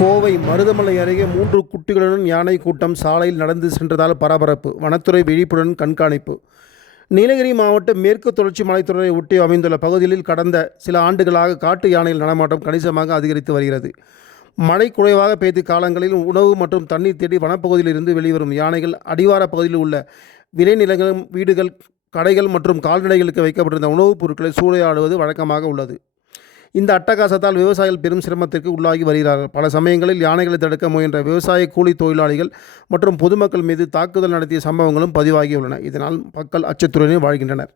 கோவை மருதமலை அருகே மூன்று குட்டிகளுடன் யானை கூட்டம் சாலையில் நடந்து சென்றதால் பரபரப்பு. வனத்துறை விழிப்புடன் கண்காணிப்பு. நீலகிரி மாவட்டம் மேற்கு தொடர்ச்சி மலைத்துறையை ஒட்டி அமைந்துள்ள பகுதிகளில் கடந்த சில ஆண்டுகளாக காட்டு யானைகள் நடமாட்டம் கணிசமாக அதிகரித்து வருகிறது. மழை குறைவாக பெய்த காலங்களில் உணவு மற்றும் தண்ணீர் தேடி வனப்பகுதியில் இருந்து வெளிவரும் யானைகள் அடிவார பகுதியில் உள்ள விளைநிலங்களும் வீடுகள் கடைகள் மற்றும் கால்நடைகளுக்கு வைக்கப்பட்டிருந்த உணவுப் பொருட்களை சூறையாடுவது வழக்கமாக உள்ளது. இந்த அட்டகாசத்தால் விவசாயிகள் பெரும் சிரமத்திற்கு உள்ளாகி வருகிறார்கள். பல சமயங்களில் யானைகளை தடுக்க முயன்ற விவசாய கூலி தொழிலாளிகள் மற்றும் பொதுமக்கள் மீது தாக்குதல் நடத்திய சம்பவங்களும் பதிவாகியுள்ளன. இதனால் மக்கள் அச்சத்துடனே வாழ்கின்றனர்.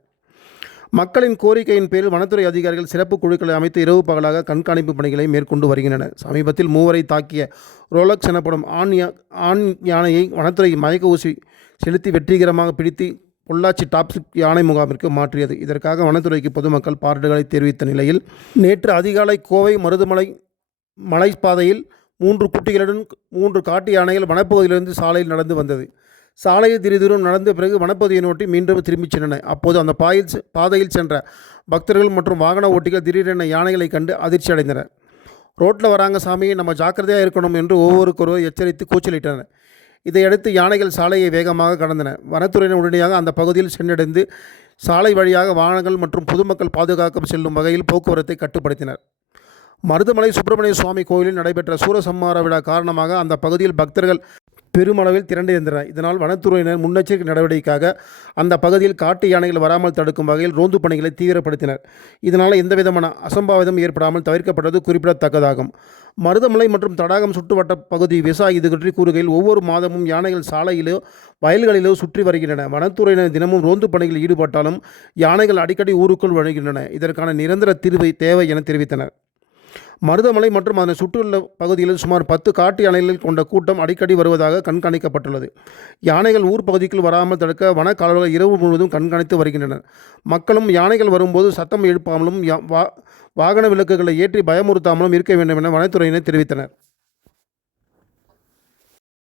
மக்களின் கோரிக்கையின் பேரில் வனத்துறை அதிகாரிகள் சிறப்பு குழுக்களை அமைத்து இரவு பகலாக கண்காணிப்பு பணிகளை மேற்கொண்டு வருகின்றனர். சமீபத்தில் மூவரை தாக்கிய ரோலக்ஸ் எனப்படும் ஆண் யா ஆண் யானையை வனத்துறை மயக்க ஊசி செலுத்தி வெற்றிகரமாக பிடித்து பொள்ளாச்சி டாப்ஸ் யானை முகாமிற்கு மாற்றியது. இதற்காக வனத்துறைக்கு பொதுமக்கள் பாராட்டுகளை தெரிவித்த நிலையில் நேற்று அதிகாலை கோவை மருதுமலை மலைப்பாதையில் மூன்று குட்டிகளுடன் மூன்று காட்டு யானைகள் வனப்பகுதியிலிருந்து சாலையில் நடந்து வந்தது. சாலையில் திரு நடந்த பிறகு வனப்பகுதியை ஒட்டி மீண்டும் திரும்பிச் சென்றன. அப்போது அந்த பாயில் பாதையில் சென்ற பக்தர்கள் மற்றும் வாகன ஓட்டிகள் திடீரென யானைகளை கண்டு அதிர்ச்சி அடைந்தனர் ரோட்டில் வராங்க சாமி நம்ம ஜாக்கிரதையாக இருக்கணும் என்று ஒவ்வொருக்கொருவர் எச்சரித்து கூச்சலிட்டனர். இதையடுத்து யானைகள் சாலையை வேகமாக கடந்தன. வனத்துறையினர் உடனடியாக அந்த பகுதியில் சென்றடைந்து சாலை வழியாக வாகனங்கள் மற்றும் பொதுமக்கள் பாதுகாக்க செல்லும் வகையில் போக்குவரத்தை கட்டுப்படுத்தினர். மருதமலை சுப்பிரமணிய சுவாமி கோயிலில் நடைபெற்ற சூரசம்மார விழா காரணமாக அந்த பகுதியில் பக்தர்கள் பெருமளவில் திரண்டிருந்தன இதனால் வனத்துறையினர் முன்னெச்சரிக்கை நடவடிக்கைக்காக அந்த பகுதியில் காட்டு யானைகள் வராமல் தடுக்கும் வகையில் ரோந்து பணிகளை தீவிரப்படுத்தினர். இதனால் எந்தவிதமான அசம்பாவிதம் ஏற்படாமல் தவிர்க்கப்பட்டது குறிப்பிடத்தக்கதாகும். மருதமலை மற்றும் தடாகம் சுற்றுவட்ட பகுதி விவசாயி இது பற்றி கூறுகையில் ஒவ்வொரு மாதமும் யானைகள் சாலையிலோ வயல்களிலோ சுற்றி வருகின்றன. வனத்துறையினர் தினமும் ரோந்து பணியில் ஈடுபட்டாலும் யானைகள் அடிக்கடி ஊருக்குள் வழங்குகின்றன இதற்கான நிரந்தர தீர்வை தேவை என தெரிவித்தனர். மருதமலை மற்றும் அதனை சுற்றியுள்ள பகுதிகளில் சுமார் பத்து காட்டு யானைகளில் கொண்ட கூட்டம் அடிக்கடி வருவதாக கண்காணிக்கப்பட்டுள்ளது. யானைகள் ஊர் பகுதிக்குள் வராமல் தடுக்க வனக்காவலர்கள் இரவு முழுவதும் கண்காணித்து வருகின்றனர். மக்களும் யானைகள் வரும்போது சத்தம் எழுப்பாமலும் யா- வா வாகன விளக்குகளை ஏற்றி பயமுறுத்தாமலும் இருக்க வேண்டும் என வனத்துறையினர் தெரிவித்தனர்.